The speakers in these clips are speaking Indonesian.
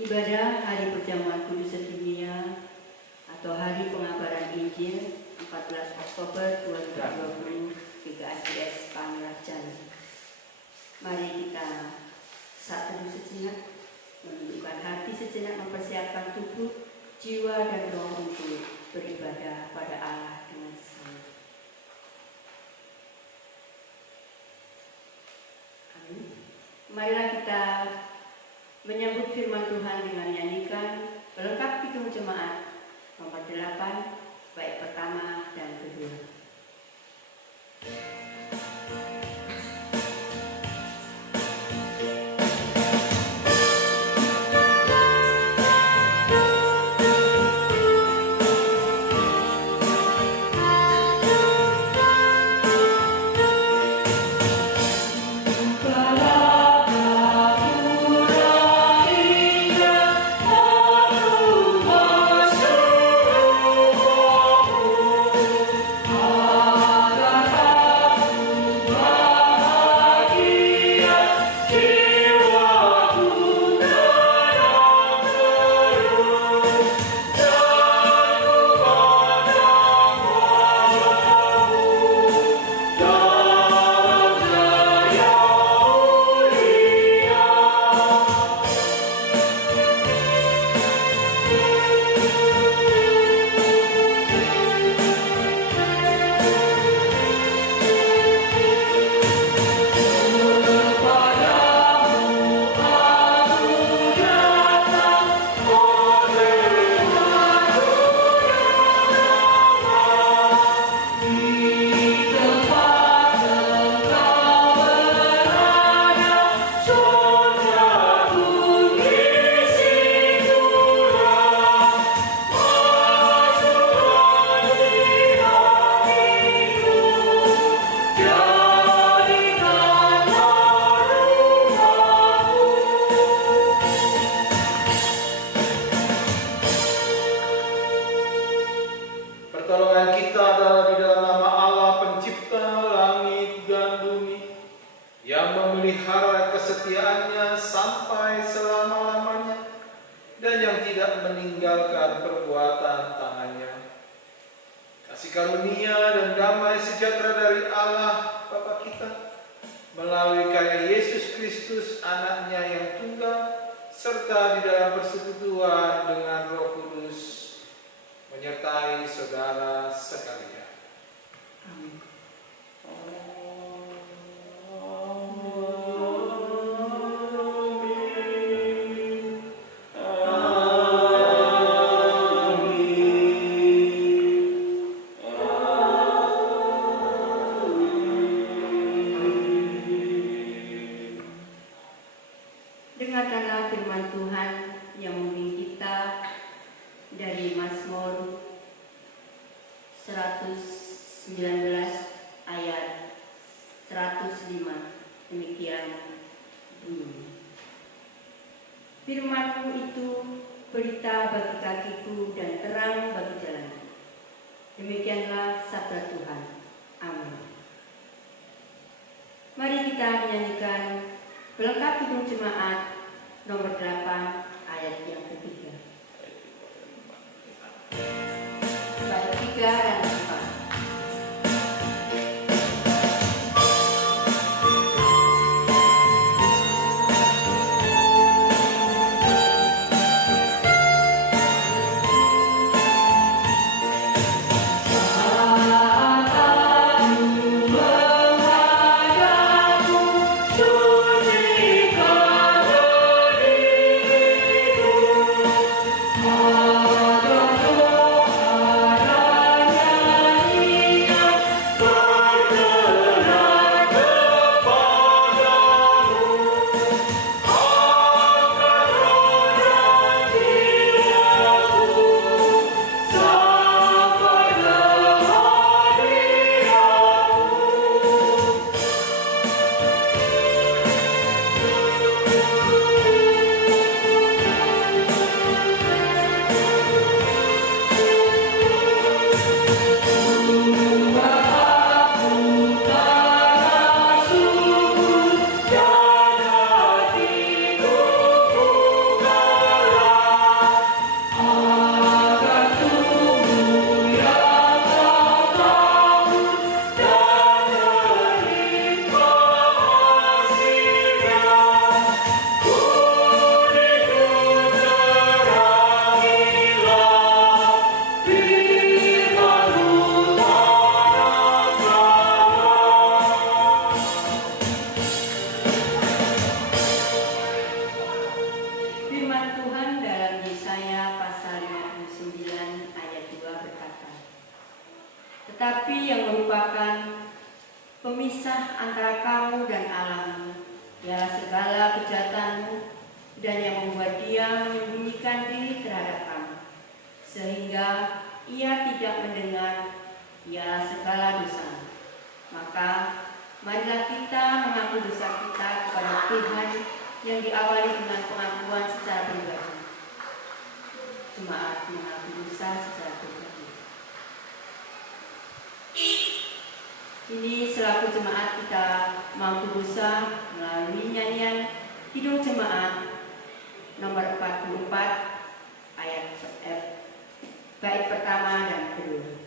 Ibadah Hari Perjamuan Kudus Sedunia atau Hari Pengabaran Injil 14 Oktober 2020 GKSDS Pangerajan. Mari kita saat teduh sejenak, menundukkan hati sejenak, mempersiapkan tubuh, jiwa dan roh untuk beribadah pada Allah dengan sesama. Amin. Marilah kita menyambut firman Tuhan dengan menyanyikan pelengkap Kidung Jemaat nomor 8, bait pertama dan kedua. Dengarkanlah firman Tuhan yang membimbing kita dari Mazmur 119 ayat 105. Demikian bunyi. Firman-Mu itu berita bagi kakiku dan terang bagi jalanku. Demikianlah sabda Tuhan. Amin. Mari kita menyanyikan pelengkap Kidung Jemaat nomor 8 ayat yang ketiga. Bait 3 dan 4. merupakan pemisah antara kamu dan Allahmu, ialah segala kejahatanmu, dan yang membuat dia menyembunyikan diri terhadap kamu, sehingga ia tidak mendengar, ialah segala dosa. Maka marilah kita mengaku dosa kita kepada Tuhan yang diawali dengan pengakuan secara pribadi. Jemaat mengaku dosa secara pribadi. Ini selaku jemaat kita mengaku dosa melalui nyanyian Kidung Jemaat nomor 44 ayat bait pertama dan kedua.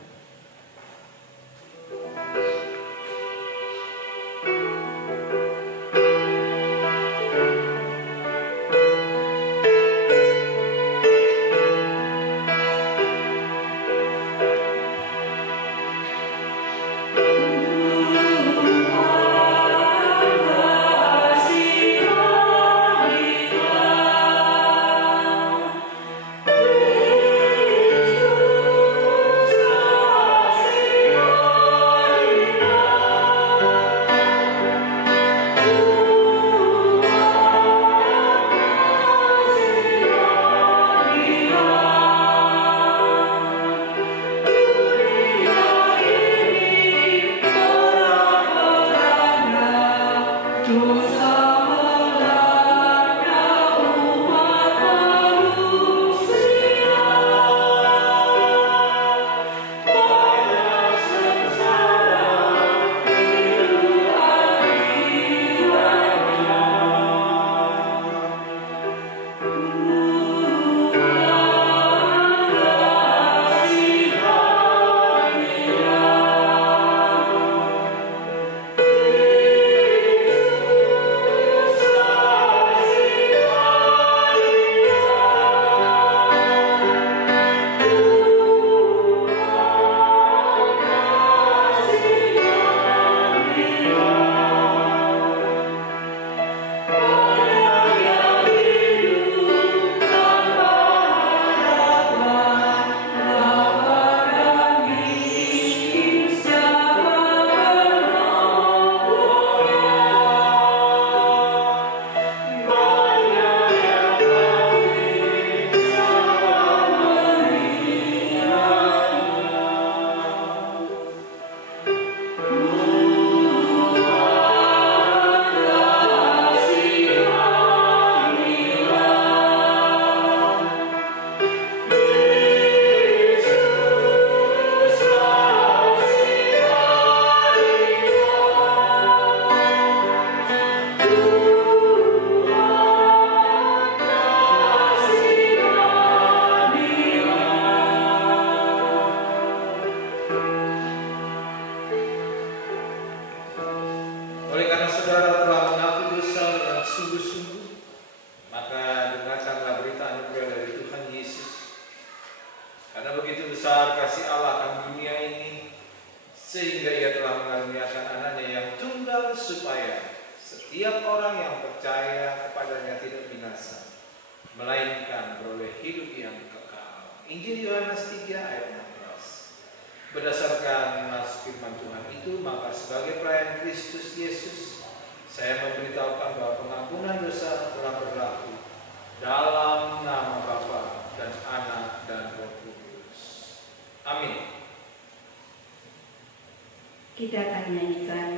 Kita akan menyanyikan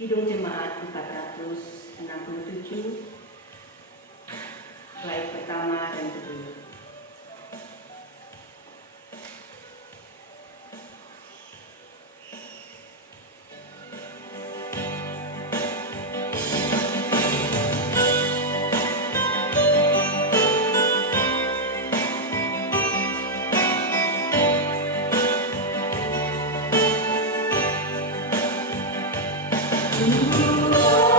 Kidung Jemaat 467 bait pertama dan kedua. Alhamdulillah,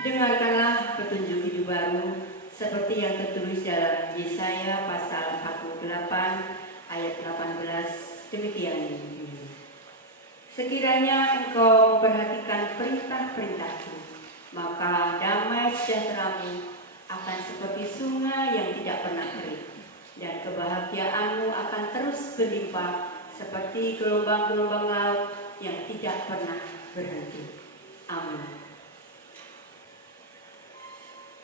Dengarkanlah petunjuk hidup baru seperti yang tertulis dalam Yesaya pasal 48 ayat 18 demikian bunyi. Sekiranya engkau memperhatikan perintah-perintahku, maka damai sejahteramu akan seperti sungai yang tidak pernah kering, dan kebahagiaanmu akan terus berlimpah seperti gelombang-gelombang laut yang tidak pernah berhenti. Amin.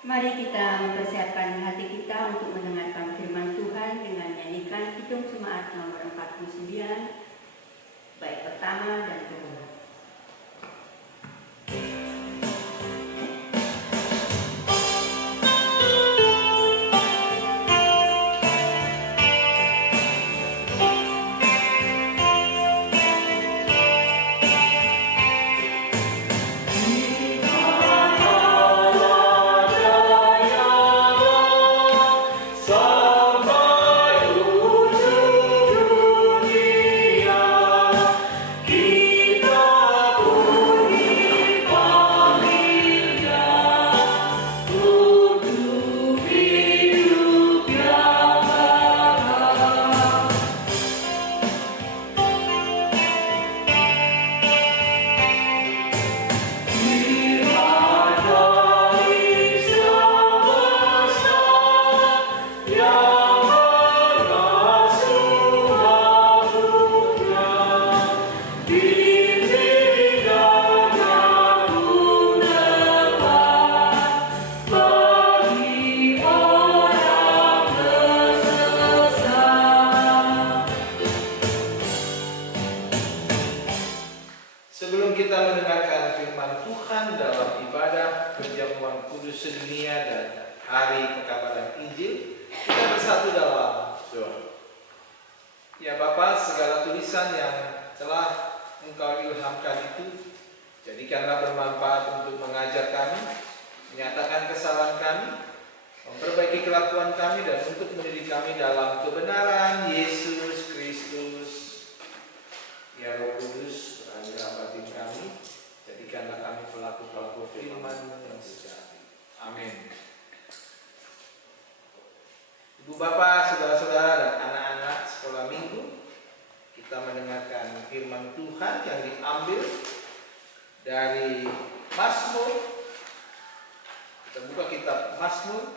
Mari kita mempersiapkan hati kita untuk mendengarkan firman Tuhan dengan nyanyikan Kidung Jemaat nomor 49, bait pertama dan kedua. Sebelum kita mendengarkan firman Tuhan dalam ibadah perjamuan kudus sedunia dan hari pekabaran Injil, kita bersatu dalam doa. Ya Bapa, segala tulisan yang telah Engkau ilhamkan itu, jadikanlah bermanfaat untuk mengajar kami, menyatakan kesalahan kami, memperbaiki kelakuan kami, dan untuk mendidik kami dalam kebenaran Yesus Kristus. Ya Roh Kudus, beranilah batin kami, jadikanlah kami pelaku-pelaku firman yang sejati. Amin. Ibu Bapak, saudara-saudara, dan anak-anak sekolah minggu, kita mendengarkan firman Tuhan yang diambil dari Mazmur. Kita buka kitab Mazmur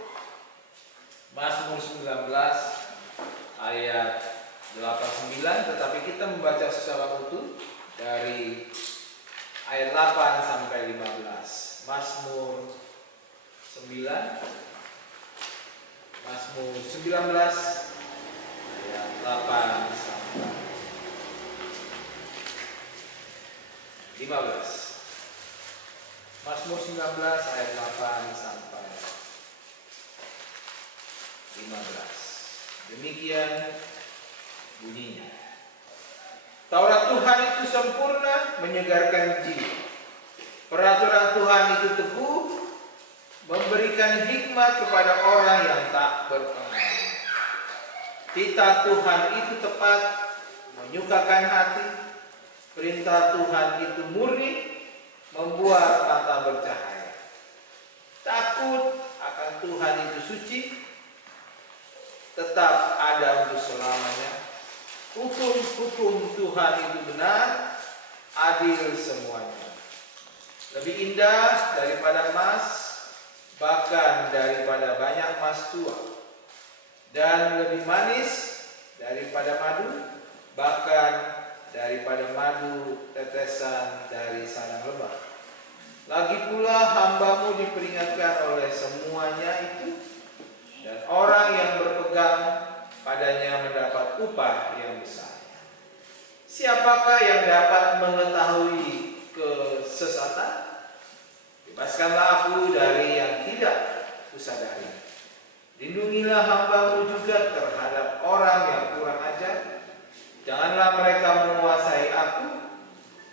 19 ayat 89, tetapi kita membaca secara utuh dari ayat 8 sampai 15. Mazmur 19 ayat 8 sampai 15. Mazmur 19 ayat 8 sampai 15. Demikian bunyinya. Taurat Tuhan itu sempurna, menyegarkan jiwa. Peraturan Tuhan itu teguh, memberikan hikmat kepada orang yang tak berpengalaman. Titah Tuhan itu tepat, menyukakan hati. Perintah Tuhan itu murni, membuat mata bercahaya. Takut akan Tuhan itu suci, tetap ada untuk selamanya. Hukum-hukum Tuhan itu benar, adil semuanya. Lebih indah daripada emas, bahkan daripada banyak emas tua, dan lebih manis daripada madu, bahkan daripada madu tetesan dari sarang lebah. Lagi pula hambamu diperingatkan oleh semuanya itu, dan orang yang berpegang padanya mendapat upah yang besar. Siapakah yang dapat mengetahui kesesatan? Bebaskanlah aku dari yang tidak kusadari. Lindungilah hamba-Mu juga terhadap orang yang kurang ajar. Janganlah mereka menguasai aku,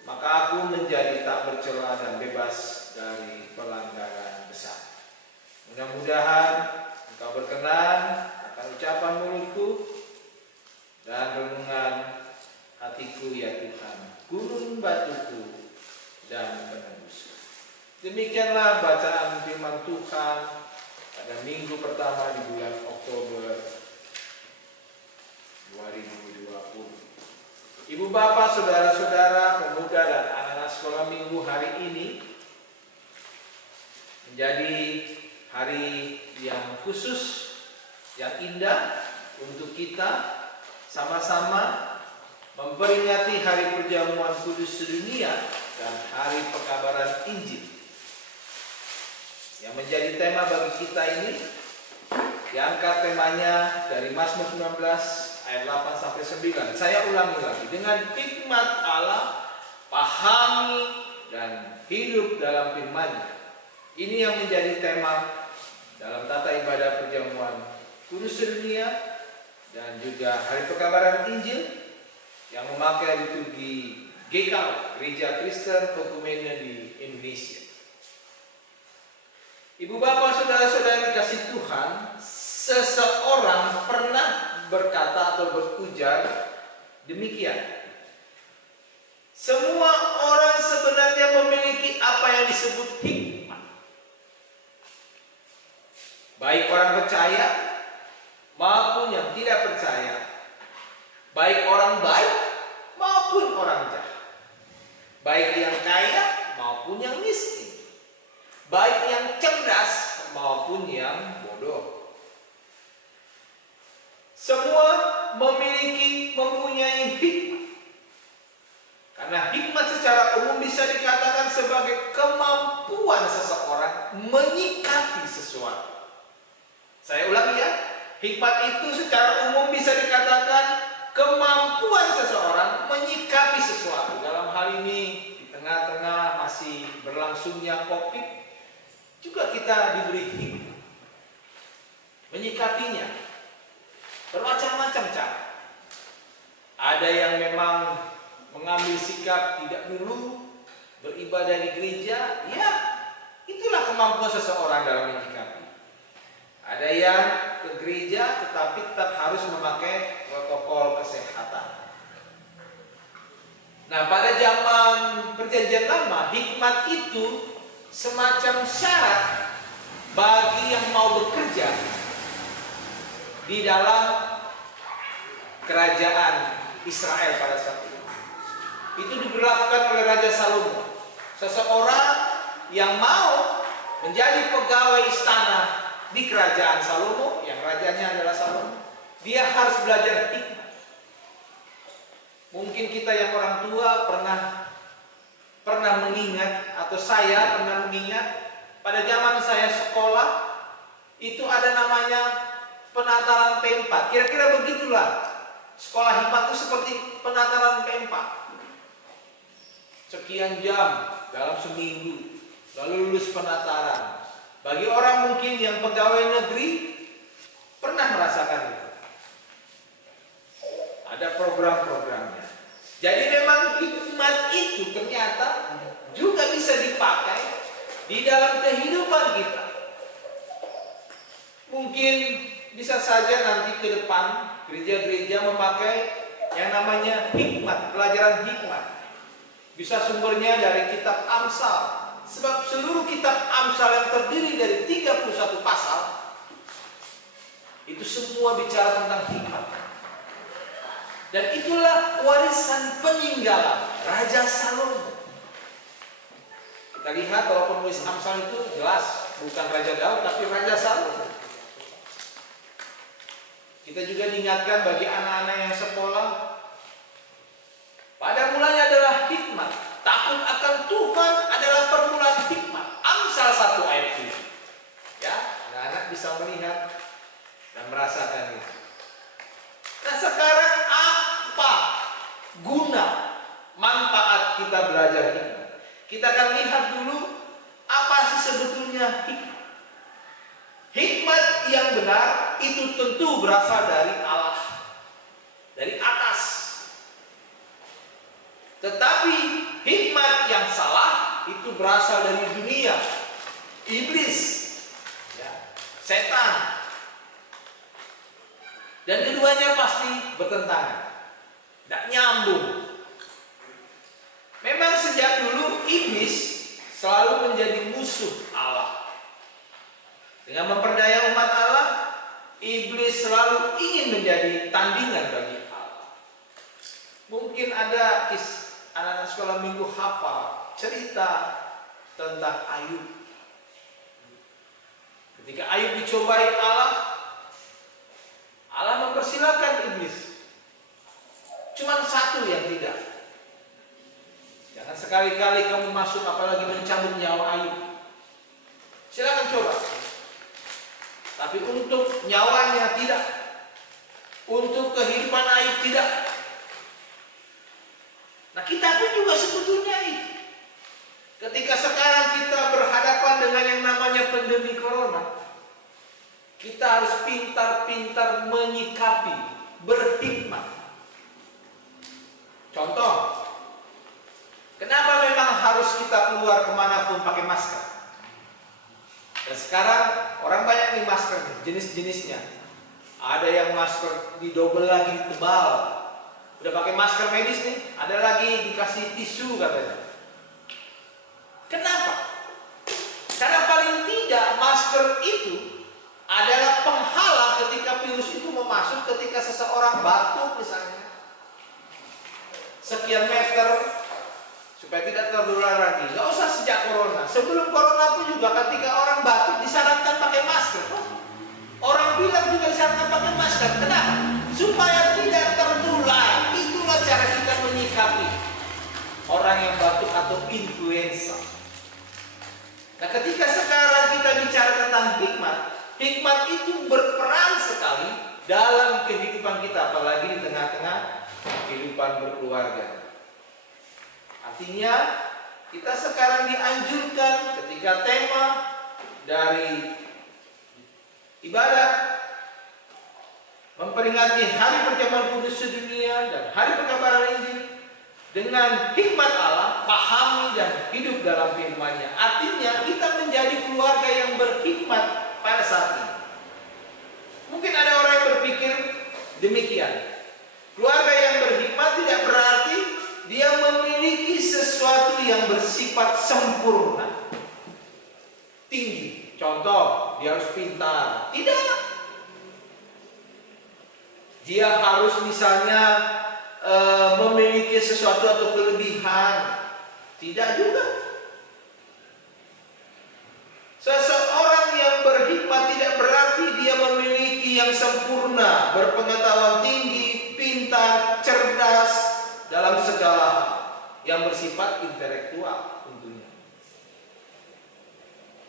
maka aku menjadi tak bercela dan bebas dari pelanggaran besar. Mudah-mudahan Engkau berkenan akan ucapan mulutku dan renungan hatiku, ya Tuhan, gunung batuku dan penebusku. Demikianlah bacaan firman Tuhan pada minggu pertama di bulan Oktober 2020. Ibu bapak, saudara-saudara, pemuda dan anak-anak sekolah minggu, hari ini menjadi hari yang khusus, yang indah untuk kita sama-sama memperingati hari perjamuan kudus sedunia dan hari pekabaran Injil. Yang menjadi tema bagi kita ini diangkat temanya dari Mazmur 19 ayat 8 sampai 9. Saya ulangi lagi, dengan hikmat Allah pahami dan hidup dalam firman-Nya. Ini yang menjadi tema dalam tata ibadah perjamuan kudus sedunia dan juga hari pekabaran Injil yang memakai liturgi GKI, Gereja Kristen Okumene di Indonesia. Ibu bapak, saudara-saudara dikasih Tuhan, seseorang pernah berkata atau berujar demikian: semua orang sebenarnya memiliki apa yang disebut hikmat, baik orang percaya maupun yang tidak percaya, baik orang baik maupun orang jahat, baik yang kaya maupun yang miskin, baik yang cerdas maupun yang bodoh. Semua mempunyai hikmat. Karena hikmat secara umum bisa dikatakan sebagai kemampuan seseorang menyikapi sesuatu. Saya ulangi ya, hikmat itu secara umum bisa dikatakan kemampuan seseorang menyikapi sesuatu. Dalam hal ini, di tengah-tengah masih berlangsungnya COVID, juga kita diberi hikmat menyikapinya. Bermacam-macam cara. Ada yang memang mengambil sikap tidak dulu beribadah di gereja, ya itulah kemampuan seseorang dalam menyikapi. Ada yang ke gereja tetapi tetap harus memakai protokol kesehatan. Nah, pada zaman Perjanjian Lama, hikmat itu semacam syarat bagi yang mau bekerja di dalam kerajaan Israel pada saat itu. Itu diberlakukan oleh Raja Salomo. Seseorang yang mau menjadi pegawai istana di kerajaan Salomo, yang rajanya adalah Salomo, dia harus belajar hikmat. Mungkin kita yang orang tua pernah mengingat, atau saya pernah mengingat, pada zaman saya sekolah itu ada namanya penataran P4. Kira-kira begitulah. Sekolah hikmat itu seperti penataran P4. Sekian jam dalam seminggu, lalu lulus penataran. Bagi orang mungkin yang pegawai negeri pernah merasakan itu. Ada program-programnya. Jadi memang hikmat itu ternyata juga bisa dipakai di dalam kehidupan kita. Mungkin bisa saja nanti ke depan gereja-gereja memakai yang namanya hikmat, pelajaran hikmat. Bisa sumbernya dari kitab Amsal. Sebab seluruh kitab Amsal yang terdiri dari 31 pasal itu semua bicara tentang hikmat. Dan itulah warisan peninggalan Raja Salomo. Kita lihat bahwa penulis Amsal itu jelas bukan Raja Daud tapi Raja Salomo. Kita juga diingatkan bagi anak-anak yang sekolah, pada mulanya adalah hikmat. Takut akan Tuhan adalah permulaan hikmat. Amsal 1 ayat 7. Ya, anak-anak bisa melihat dan merasakan itu. Nah, sekarang apa guna, manfaat kita belajar hikmat? Kita akan lihat dulu apa sih sebetulnya hikmat. benar itu tentu berasal dari Allah, dari atas. Tetapi hikmat yang salah itu berasal dari dunia, iblis, ya, setan. Dan keduanya pasti bertentangan, tidak nyambung. Memang sejak dulu iblis selalu menjadi musuh Allah. Dengan memperdaya umat Allah, iblis selalu ingin menjadi tandingan bagi Allah. Mungkin ada anak-anak sekolah minggu hafal cerita tentang Ayub. Ketika Ayub dicobai Allah mempersilakan iblis. Cuma satu yang tidak. Jangan sekali-kali kamu masuk apalagi mencabut nyawa Ayub. Silakan coba. Tapi untuk nyawanya tidak. Untuk kehidupan Ayub tidak. Nah, kita pun juga sebetulnya itu. Ketika sekarang kita berhadapan dengan yang namanya pandemi corona, kita harus pintar-pintar menyikapi, berhikmat. Contoh, kenapa memang harus kita keluar kemanapun pakai masker? Dan sekarang orang banyak nih masker, jenis-jenisnya. Ada yang masker didobel lagi, ditebal. Udah pakai masker medis nih, ada lagi dikasih tisu katanya. Kenapa? Karena paling tidak masker itu adalah penghalang ketika virus itu mau masuk, ketika seseorang batuk misalnya sekian meter, supaya tidak tertular lagi. Gak usah sejak corona, sebelum corona pun juga ketika orang batuk disarankan pakai masker. Orang bilang juga disarankan pakai masker. Kenapa? Supaya tidak tertular. Itulah cara kita menyikapi orang yang batuk atau influenza. Nah, ketika sekarang kita bicara tentang hikmat, hikmat itu berperan sekali dalam kehidupan kita, apalagi di tengah-tengah kehidupan berkeluarga. Artinya, kita sekarang dianjurkan ketika tema dari ibadah memperingati Hari Perjamuan Kudus Sedunia dan Hari Pekabaran Injil dengan hikmat Allah, pahami dan hidup dalam firman-Nya. Artinya kita menjadi keluarga yang berhikmat pada saat ini. Mungkin ada orang yang berpikir demikian. Keluarga yang berhikmat tidak berarti dia memiliki sesuatu yang bersifat sempurna, tinggi. Contoh, dia harus pintar. Tidak. Dia harus misalnya memiliki sesuatu atau kelebihan. Tidak juga. Seseorang yang berhikmat tidak berarti dia memiliki yang sempurna, berpengetahuan tinggi, pintar, cerdas dalam segala hal yang bersifat intelektual tentunya.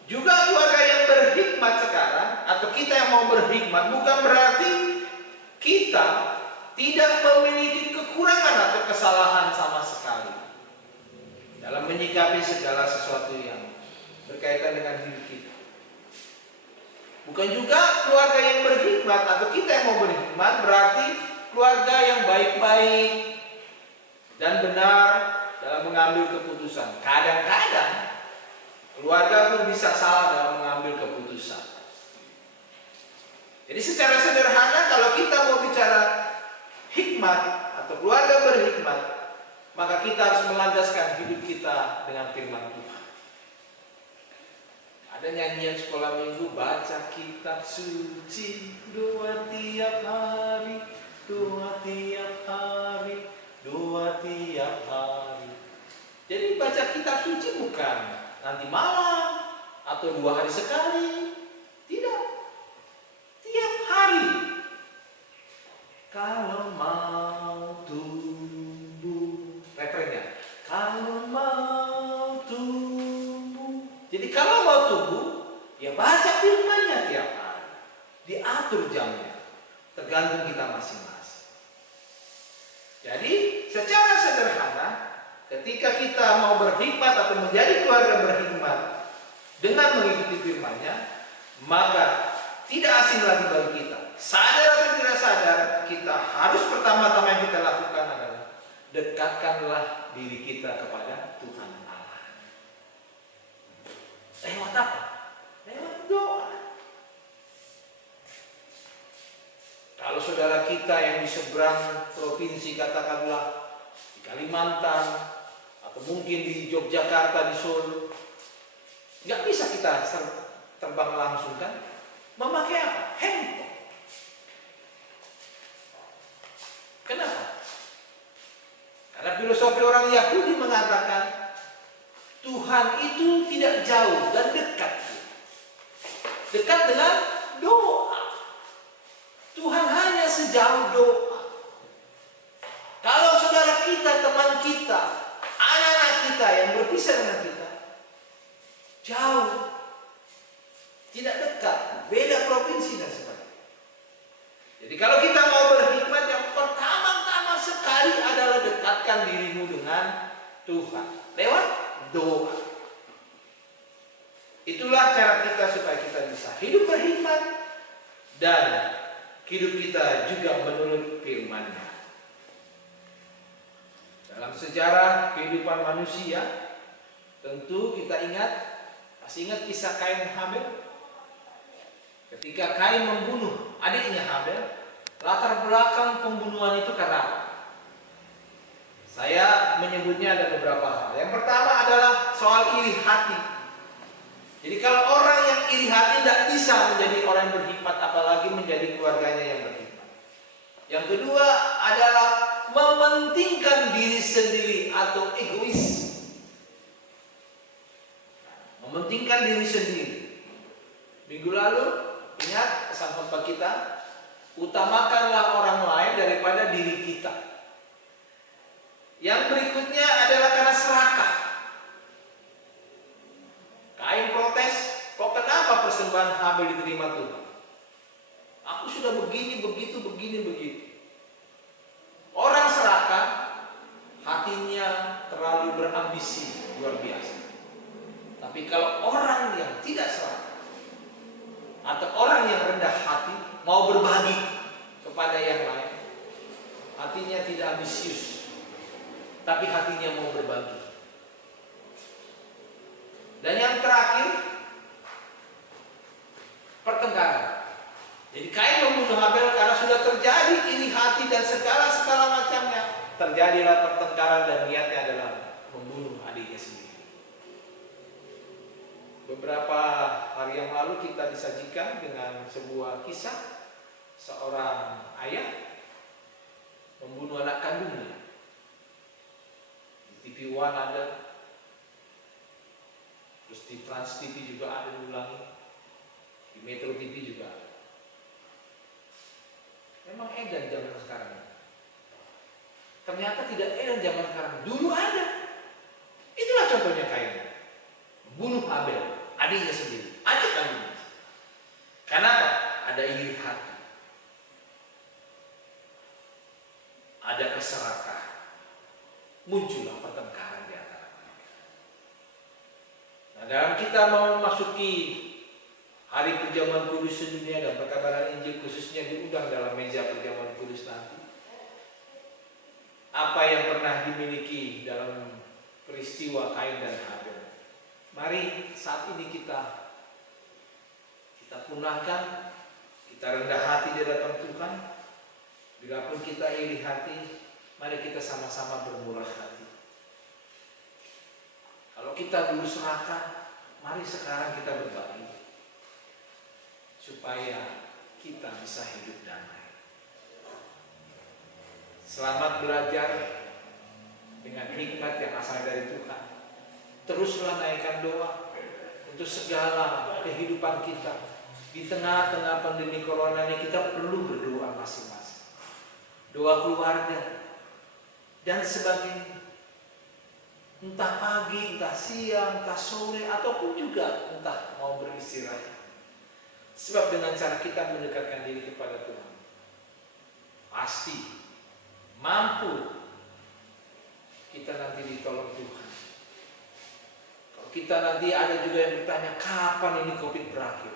Juga keluarga yang berhikmat sekarang, atau kita yang mau berhikmat, bukan berarti kita tidak memiliki kekurangan atau kesalahan sama sekali dalam menyikapi segala sesuatu yang berkaitan dengan hidup kita. Bukan juga keluarga yang berhikmat atau kita yang mau berhikmat berarti keluarga yang baik-baik dan benar dalam mengambil keputusan. Kadang-kadang keluarga pun bisa salah dalam mengambil keputusan. Jadi secara sederhana kalau kita mau bicara hikmat atau keluarga berhikmat, maka kita harus melandaskan hidup kita dengan firman Tuhan. Ada nyanyian sekolah minggu, baca kitab suci, doa tiap hari, doa tiap hari, doa tiap hari. Jadi baca kitab suci bukan nanti malam atau 2 hari sekali. Tidak. Tiap hari. Kalau mau tumbuh, refrennya. Kalau mau tumbuh. Jadi kalau mau tumbuh, ya baca firman-Nya tiap hari. Diatur jamnya. Tergantung kita masing-masing. Jadi secara sederhana, ketika kita mau berhikmat atau menjadi keluarga berhikmat dengan mengikuti firman-Nya, maka tidak asing lagi bagi kita. Sadar atau tidak sadar, kita harus pertama-tama yang kita lakukan adalah dekatkanlah diri kita kepada Tuhan Allah. Lewat apa? Lewat doa. Kalau saudara kita yang di seberang provinsi, katakanlah di Kalimantan atau mungkin di Yogyakarta, di Solo, nggak bisa kita terbang langsung kan? Memakai apa? Handphone. Kenapa? Karena filosofi orang Yahudi mengatakan Tuhan itu tidak jauh dan dekat. Dekat dengan doa. Tuhan hanya sejauh doa. Kalau saudara kita, teman kita, anak-anak kita yang berpisah dengan kita, jauh, tidak dekat, beda provinsi dan sebagainya. Jadi kalau kita mau berhikmat, yang pertama-tama sekali adalah dekatkan dirimu dengan Tuhan lewat doa. Itulah cara kita supaya kita bisa hidup berhikmat dan hidup kita juga menurut firman-Nya. Dalam sejarah kehidupan manusia, tentu kita masih ingat kisah Kain dan Habel. Ketika Kain membunuh adiknya Habel, latar belakang pembunuhan itu karena apa? Saya menyebutnya ada beberapa hal. Yang pertama adalah soal iri hati. Jadi kalau orang yang iri hati tidak bisa menjadi orang yang berhikmat, apalagi menjadi keluarganya yang berhikmat. Yang kedua adalah mementingkan diri sendiri atau egois. Mementingkan diri sendiri. Minggu lalu, ingat pesan khotbah kita, utamakanlah orang lain daripada diri kita. Yang berikutnya adalah karena serakah. Kain protes, kok kenapa persembahan Habel diterima Tuhan? Aku sudah begini, begitu. Orang serakah, hatinya terlalu berambisi, luar biasa. Tapi kalau orang yang tidak serakah, atau orang yang rendah hati, mau berbagi kepada yang lain, hatinya tidak ambisius, tapi hatinya mau berbagi. Dan yang terakhir, pertengkaran. Jadi Kain membunuh Habel karena sudah terjadi iri hati dan segala macamnya. Terjadilah pertengkaran dan niatnya adalah membunuh adiknya sendiri. Beberapa hari yang lalu kita disajikan dengan sebuah kisah seorang ayah membunuh anak kandungnya. Di TV One ada, terus di Trans TV juga ada diulangi, di Metro TV juga ada. Memang edan zaman sekarang. Ternyata tidak edan zaman sekarang. Dulu ada. Itulah contohnya Kain. Membunuh Habel, adiknya sendiri, adik kandungnya. Kenapa? Ada iri hati, ada keserakahan, muncullah pertengkaran di antara mereka. Nah, dalam kita mau memasuki Hari Perjamuan Kudus sedunia dan perkabaran Injil khususnya diundang dalam meja Perjamuan Kudus nanti, apa yang pernah dimiliki dalam peristiwa Kain dan Habel, mari saat ini kita punahkan, kita rendah hati di hadapan Tuhan. Bila pun kita iri hati, mari kita sama-sama bermurah hati. Kalau kita dulu serakah, mari sekarang kita berbagi supaya kita bisa hidup damai. Selamat belajar dengan hikmat yang asal dari Tuhan. Teruslah naikkan doa untuk segala kehidupan kita. Di tengah-tengah pandemi corona ini kita perlu berdoa masing-masing. Doa keluarga dan sebagainya. Entah pagi, entah siang, entah sore, ataupun juga entah mau beristirahat. Sebab dengan cara kita mendekatkan diri kepada Tuhan, pasti mampu kita nanti ditolong Tuhan. Kalau kita nanti ada juga yang bertanya, kapan ini COVID berakhir?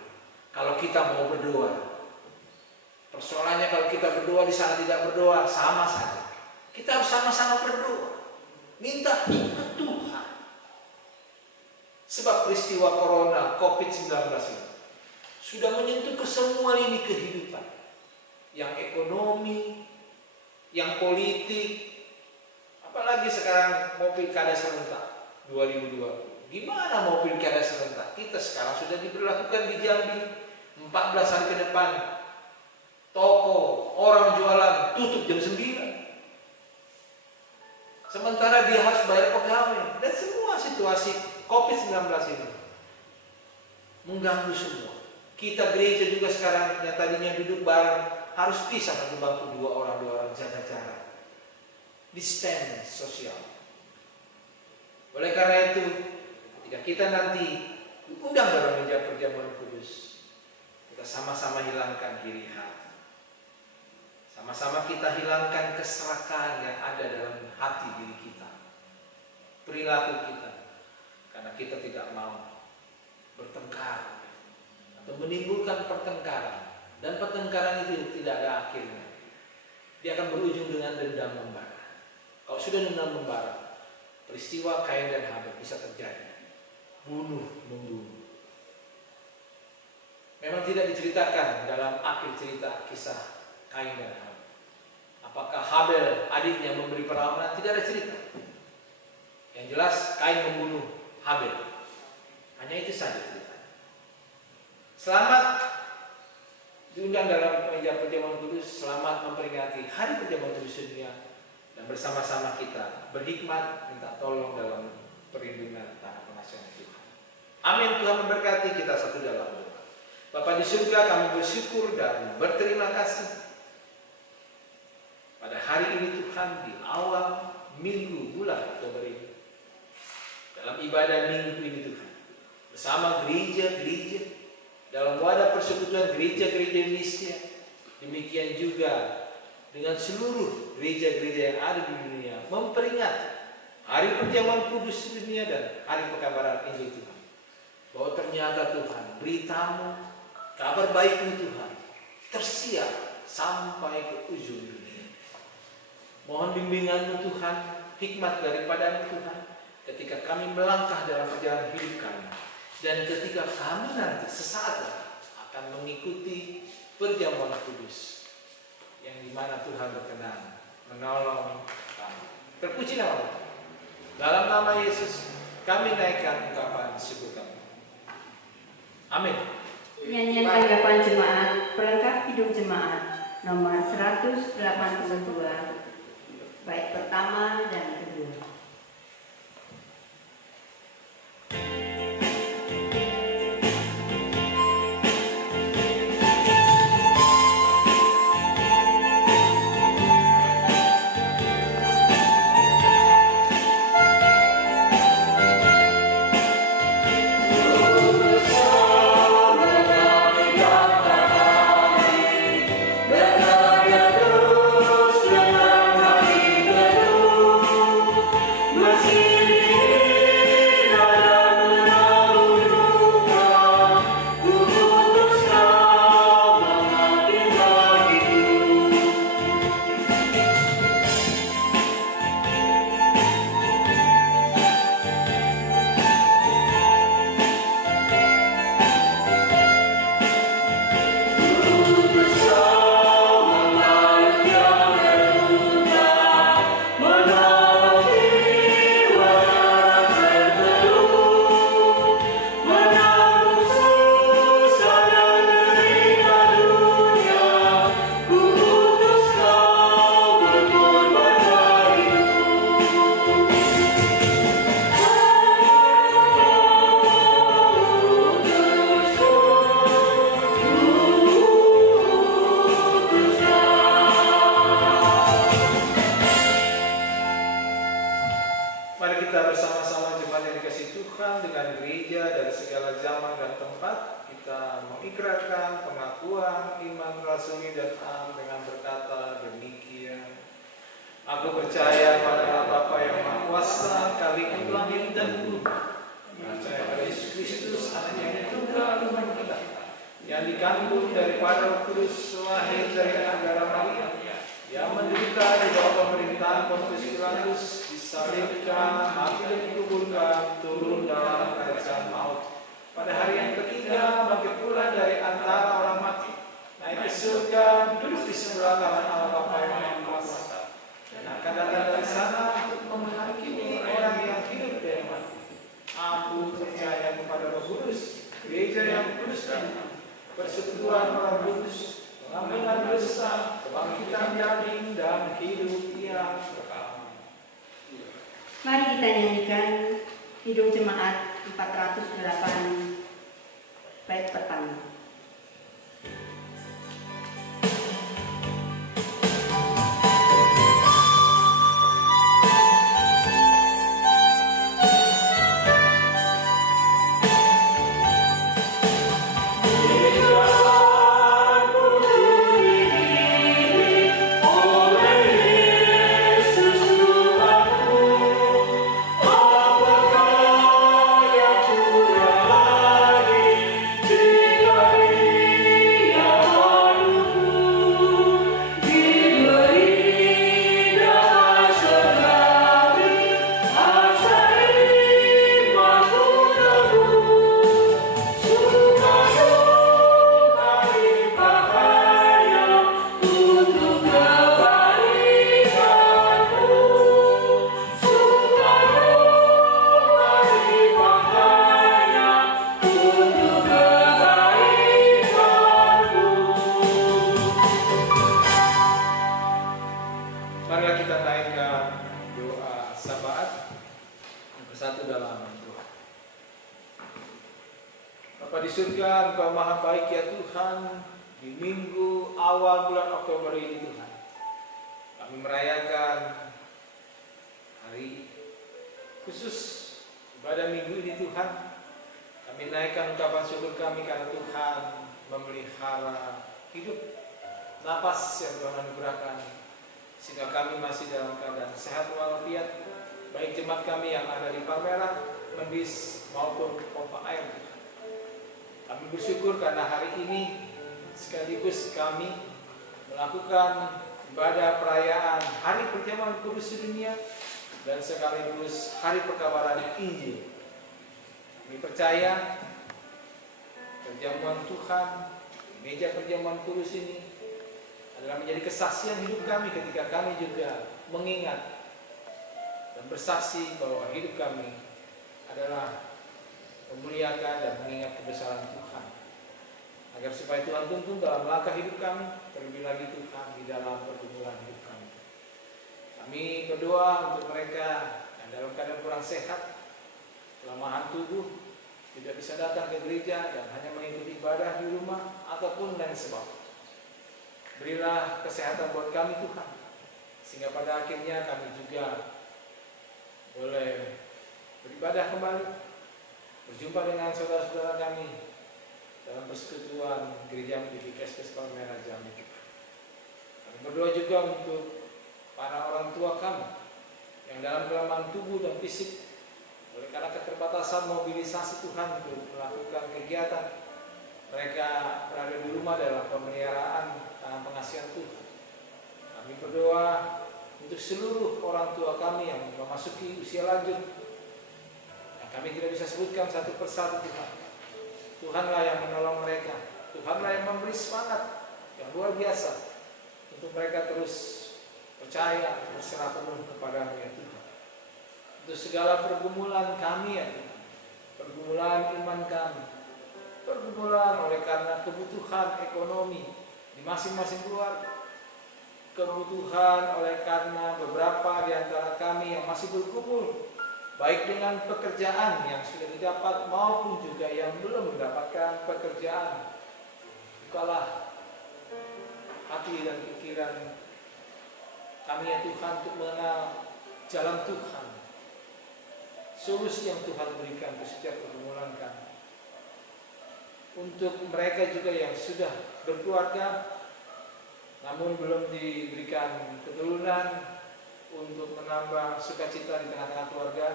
Kalau kita mau berdoa, persoalannya kalau kita berdoa di sana tidak berdoa, sama saja. Kita harus sama-sama berdoa, minta hikmat Tuhan. Sebab peristiwa corona, COVID-19 ini sudah menyentuh ke semua lini kehidupan. Yang ekonomi, yang politik, apalagi sekarang mau pilkada serentak 2020. Gimana mau pilkada serentak? Kita sekarang sudah diberlakukan di Jambi 14 hari ke depan. Toko, orang jualan tutup jam 9. Sementara dia harus bayar pegawai. Dan semua situasi COVID-19 ini mengganggu semua. Kita gereja juga sekarang yang tadinya duduk bareng harus pisah satu bangku, dua orang jaga jarak. Distance sosial. Oleh karena itu, ketika kita nanti diundang dalam meja perjamuan kudus, kita sama-sama hilangkan iri hati. Sama-sama kita hilangkan keserakahan yang ada dalam hati diri kita, perilaku kita, karena kita tidak mau bertengkar atau menimbulkan pertengkaran, dan pertengkaran itu tidak ada akhirnya. Dia akan berujung dengan dendam membara. Kalau sudah dendam membara, peristiwa Kain dan Habel bisa terjadi, bunuh membunuh. Memang tidak diceritakan dalam akhir cerita kisah Kain dan Habel. Apakah Habel adiknya memberi perlawanan? Tidak ada cerita. Yang jelas Kain membunuh Habel. Hanya itu saja ceritanya. Selamat diundang dalam meja perjamuan kudus. Selamat memperingati hari perjamuan kudus dunia. Dan bersama-sama kita berhikmat, minta tolong dalam perlindungan tanah pengasihan Tuhan. Amin. Tuhan memberkati kita satu dalam doa. Bapa di surga, kami bersyukur dan berterima kasih pada hari ini Tuhan, di awal minggu bulan Oktober ini, dalam ibadah minggu ini Tuhan, bersama gereja-gereja, dalam wadah persekutuan gereja-gereja Indonesia, demikian juga dengan seluruh gereja-gereja yang ada di dunia, memperingati hari perjamuan kudus dunia dan hari pekabaran Injil Tuhan. Bahwa ternyata Tuhan, beritamu, kabar baikmu Tuhan, tersiar sampai ke ujung dunia. Mohon bimbinganmu Tuhan, hikmat daripadamu Tuhan, ketika kami melangkah dalam perjalanan hidup kami, dan ketika kami nanti sesaat lagi akan mengikuti perjamuan kudus, yang dimana Tuhan berkenan menolong kami. Terpuji nama Tuhan. Dalam nama Yesus kami naikkan ungkapan syukur kami. Amin. Nyanyian tanggapan jemaat pelengkap hidup jemaat nomor 182, baik pertama dan kedua. dan dikandung daripada Roh Kudus, lahir dari anak darah Maria, yang menderita di bawah pemerintahan Pontius Pilatus, disalibkan, mati dan dikuburkan, turun dalam kerajaan maut. Pada hari yang ketiga bangkit pula dari antara orang mati, naik ke surga, duduk di sebelah kanan Allah Bapa yang Maha Kuasa, dan akan datang dari sana untuk menghakimi orang yang hidup dan mati. Aku percaya kepada Roh Kudus, gereja yang kudus dan persekutuan orang kudus, pengampunan dosa, kebangkitan daging, dan hidup yang kekal. Mari kita nyanyikan Kidung Jemaat 408 bait pertama. Marilah kita naikkan doa syafaat yang bersatu dalam doa. Bapa di surga, Engkau maha baik ya Tuhan. Di minggu awal bulan Oktober ini Tuhan, kami merayakan hari khusus ibadah minggu ini Tuhan. Kami naikkan ungkapan syukur kami karena Tuhan memelihara hidup, napas yang Tuhan anugerahkan, sehingga kami masih dalam keadaan sehat walafiat, baik jemaat kami yang ada di Palmerah, Mendis maupun pompa air. Kami bersyukur karena hari ini sekaligus kami melakukan ibadah perayaan Hari Perjamuan Kudus Sedunia dan sekaligus Hari Perkabaran Injil. Kami percaya perjamuan Tuhan, meja perjamuan kudus ini adalah menjadi kesaksian hidup kami ketika kami juga mengingat dan bersaksi bahwa hidup kami adalah memuliakan dan mengingat kebesaran Tuhan, agar supaya Tuhan tuntun dalam langkah hidup kami, terlebih lagi Tuhan di dalam pergumulan hidup kami. Kami berdoa untuk mereka yang dalam keadaan kurang sehat, kelemahan tubuh, tidak bisa datang ke gereja dan hanya mengikuti ibadah di rumah ataupun lain sebab. Berilah kesehatan buat kami Tuhan, sehingga pada akhirnya kami juga boleh beribadah kembali, berjumpa dengan saudara-saudara kami dalam persekutuan gereja MDPKS Palmerah Jambi. Kami berdoa juga untuk para orang tua kami yang dalam kelemahan tubuh dan fisik, oleh karena keterbatasan mobilisasi Tuhan untuk melakukan kegiatan, mereka berada di rumah dalam pemeliharaan tangan pengasihan Tuhan. Kami berdoa untuk seluruh orang tua kami yang memasuki usia lanjut, yang kami tidak bisa sebutkan satu persatu Tuhan. Tuhanlah yang menolong mereka, Tuhanlah yang memberi semangat yang luar biasa untuk mereka terus percaya, berserah penuh kepada-Mu ya Tuhan. Untuk segala pergumulan kami ya Tuhan, pergumulan iman kami, pergumulan oleh karena kebutuhan ekonomi di masing-masing keluarga, kebutuhan oleh karena beberapa di antara kami yang masih bergumul, baik dengan pekerjaan yang sudah didapat maupun juga yang belum mendapatkan pekerjaan. Bukalah hati dan pikiran kami ya Tuhan untuk mengenal jalan Tuhan, solusi yang Tuhan berikan untuk setiap pergumulan kami. Untuk mereka juga yang sudah berkeluarga namun belum diberikan keturunan, untuk menambah sukacita di tengah-tengah keluarga,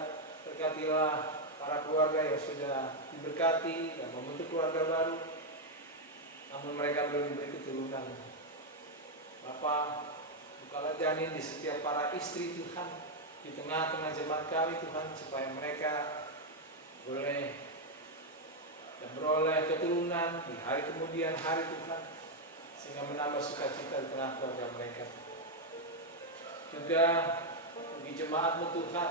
berkatilah para keluarga yang sudah diberkati dan membentuk keluarga baru. janin di setiap para istri Tuhan, di tengah-tengah jemaat kami Tuhan, supaya mereka boleh dan beroleh keturunan di hari kemudian hari Tuhan, sehingga menambah sukacita di tengah keluarga mereka. Juga bagi jemaat-Mu Tuhan,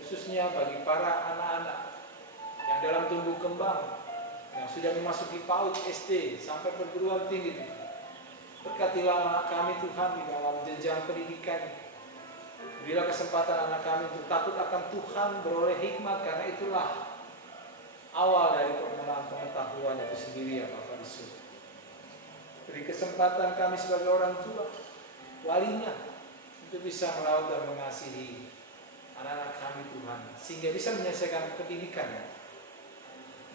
khususnya bagi para anak-anak yang dalam tumbuh kembang, yang sudah memasuki PAUD, SD sampai perguruan tinggi Tuhan. Berkatilah anak kami Tuhan di dalam jenjang pendidikan. Berilah kesempatan anak kami untuk takut akan Tuhan, beroleh hikmat, karena itulah awal dari permulaan pengetahuan itu sendiri ya Bapak di surga. Beri kesempatan kami sebagai orang tua, walinya, untuk bisa merawat dan mengasihi anak-anak kami Tuhan, sehingga bisa menyelesaikan pendidikannya.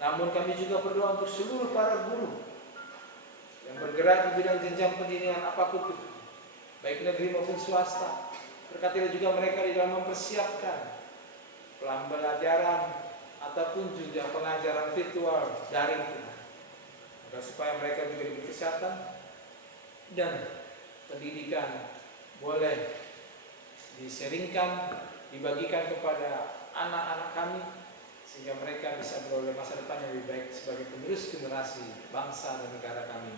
Namun kami juga berdoa untuk seluruh para guru yang bergerak di bidang jenjang pendidikan apapun itu, baik negeri maupun swasta. Berkatilah juga mereka di dalam mempersiapkan pembelajaran ataupun juga pengajaran virtual daring Tuhan, agar supaya mereka juga diberi kesehatan dan pendidikan boleh diseringkan, dibagikan kepada anak-anak kami, sehingga mereka bisa beroleh masa depan yang lebih baik sebagai penerus generasi bangsa dan negara kami.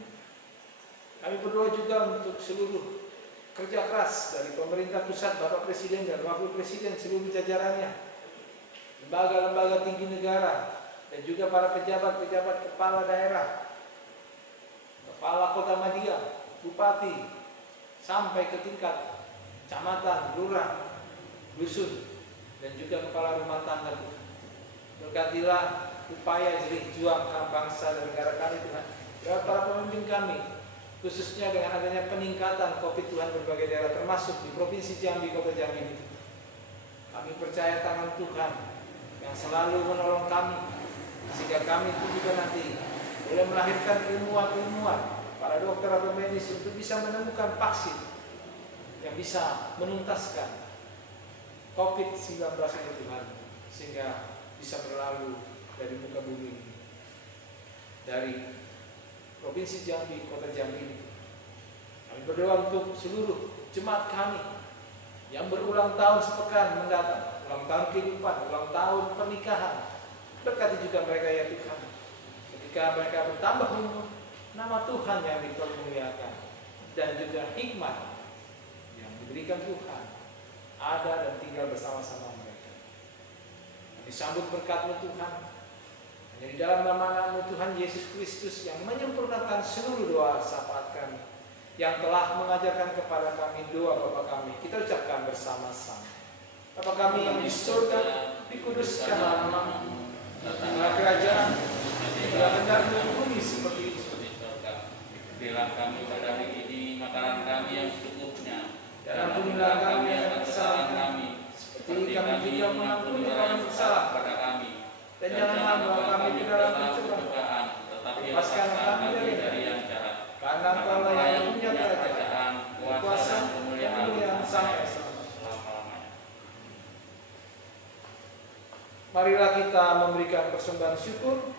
Kami berdoa juga untuk seluruh kerja keras dari pemerintah pusat, Bapak Presiden dan Wakil Presiden, seluruh jajarannya, lembaga-lembaga tinggi negara, dan juga para pejabat-pejabat kepala daerah, kepala kota Madia, bupati, sampai ke tingkat kecamatan, lurah, dusun, dan juga kepala rumah tangga Tuhan. Berkatilah upaya jerih juang bangsa dan negara kami Tuhan. Ya, para pemimpin kami, khususnya dengan adanya peningkatan COVID Tuhan berbagai daerah, termasuk di Provinsi Jambi, Kota Jambi ini. Kami percaya tangan Tuhan yang selalu menolong kami, sehingga kami itu juga nanti boleh melahirkan ilmuwan-ilmuwan, para dokter atau medis, untuk bisa menemukan vaksin yang bisa menuntaskan COVID-19 ini Tuhan, sehingga bisa berlalu dari muka bumi ini, dari Provinsi Jambi, Kota Jambi ini. Kami berdoa untuk seluruh jemaat kami yang berulang tahun sepekan mendatang, ulang tahun kehidupan, ulang tahun pernikahan. Berkati juga mereka ya Tuhan, ketika mereka bertambah umur, nama Tuhan yang dipermuliakan, dan juga hikmat yang diberikan Tuhan ada dan tinggal bersama-sama mereka. Kami sambut berkat-Mu Tuhan, hanya di dalam nama-Mu Tuhan Yesus Kristus yang menyempurnakan seluruh doa syafaat kami, yang telah mengajarkan kepada kami doa Bapa kami. Kita ucapkan bersama-sama. Bapa kami yang di surga, dikuduskanlah nama-Mu, datanglah kerajaan, jadilah kehendak-Mu di bumi seperti di surga. Berilah kami pada hari ini makanan kami yang secukupnya, dan ampunilah kami akan kesalahan kami, seperti kami juga mengampuni orang yang bersalah kepada kami. Dan janganlah membawa kami ke dalam pencobaan, tetapi lepaskanlah kami dari yang jahat. Karena Engkau yang punya kerajaan, kuasa, dan kemuliaan sampai selama-lamanya. Marilah kita memberikan persembahan syukur.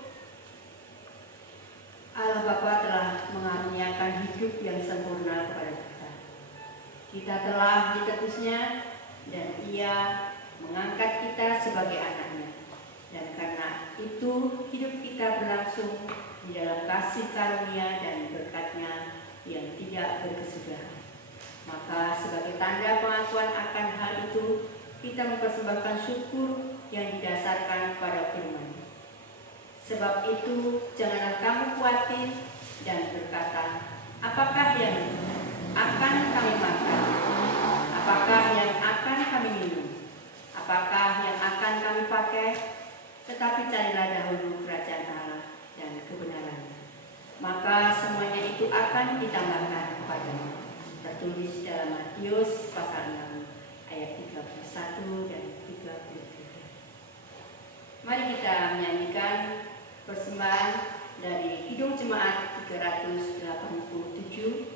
Allah Bapa telah mengaruniakan hidup yang sempurna kepada kita. Kita telah ditebusnya dan Ia mengangkat kita sebagai anaknya. Dan karena itu hidup kita berlangsung di dalam kasih karunia dan berkat-Nya yang tidak berkesudahan. Maka sebagai tanda pengakuan akan hal itu, kita mempersembahkan syukur yang didasarkan pada firman. Sebab itu janganlah kamu khawatir dan berkata, apakah yang akan kami makan? Apakah yang akan kami minum? Apakah yang akan kami pakai? Tetapi carilah dahulu kerajaan Allah dan kebenarannya, maka semuanya itu akan ditambahkan kepadamu. Tertulis dalam Matius pasal 6 ayat 31 dan 33. Mari kita menyanyikan persembahan dari Kidung Jemaat 387,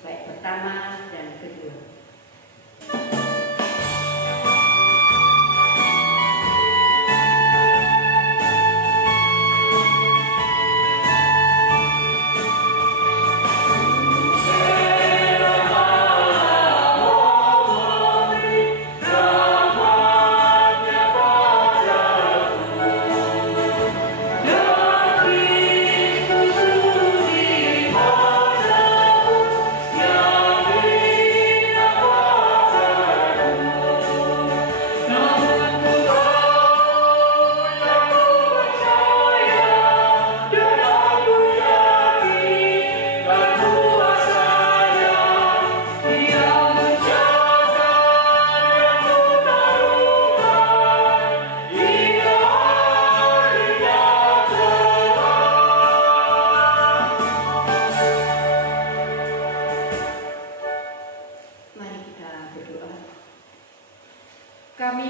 bait pertama dan kedua.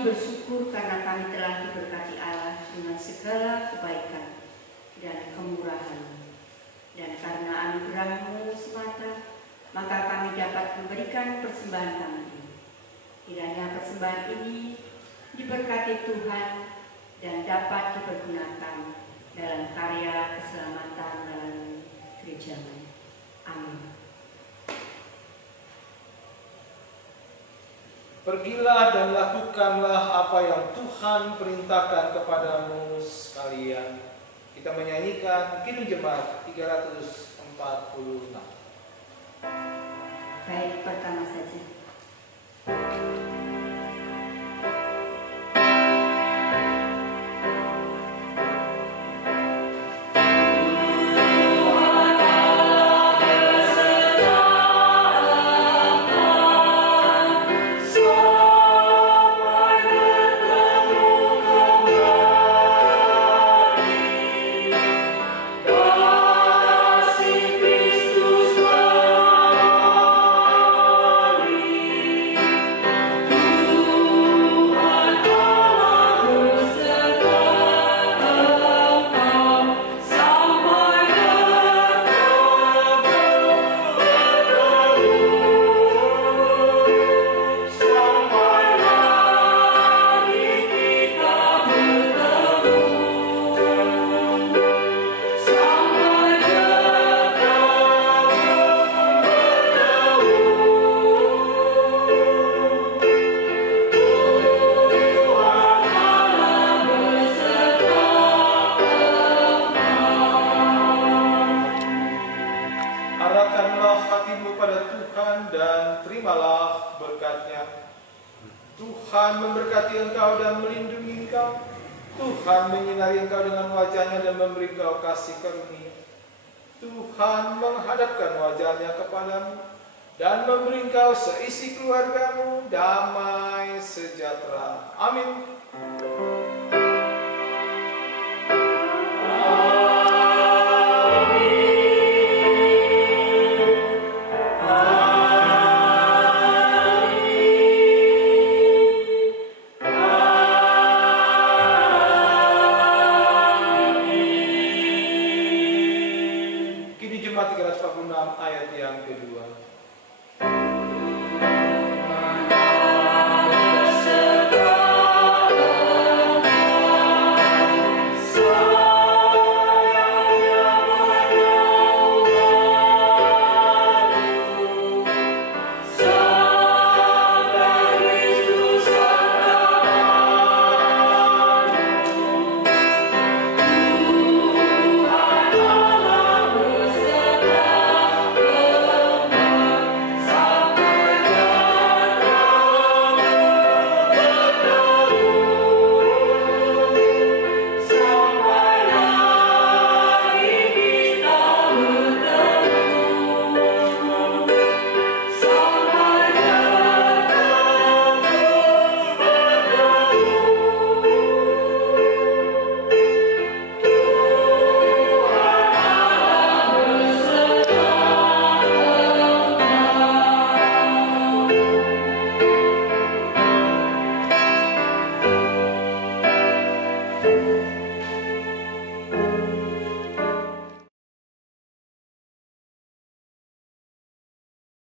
Kami bersyukur karena kami telah diberkati Allah dengan segala kebaikan dan kemurahan. Dan karena anugerah-Mu semata, maka kami dapat memberikan persembahan kami. Kiranya persembahan ini diberkati Tuhan dan dapat dipergunakan dalam karya keselamatan melalui gereja-Mu. Amin. Pergilah dan lakukanlah apa yang Tuhan perintahkan kepadamu sekalian. Kita menyanyikan Kidung Jemaat 346. Baik, pertama saja. Arahkanlah hatimu pada Tuhan dan terimalah berkat-Nya. Tuhan memberkati engkau dan melindungi engkau. Tuhan menyinari engkau dengan wajah-Nya dan memberi engkau kasih karunia. Tuhan menghadapkan wajah-Nya kepadamu dan memberi engkau seisi keluargamu damai sejahtera. Amin. Kini Jemaat 346 ayat yang kedua.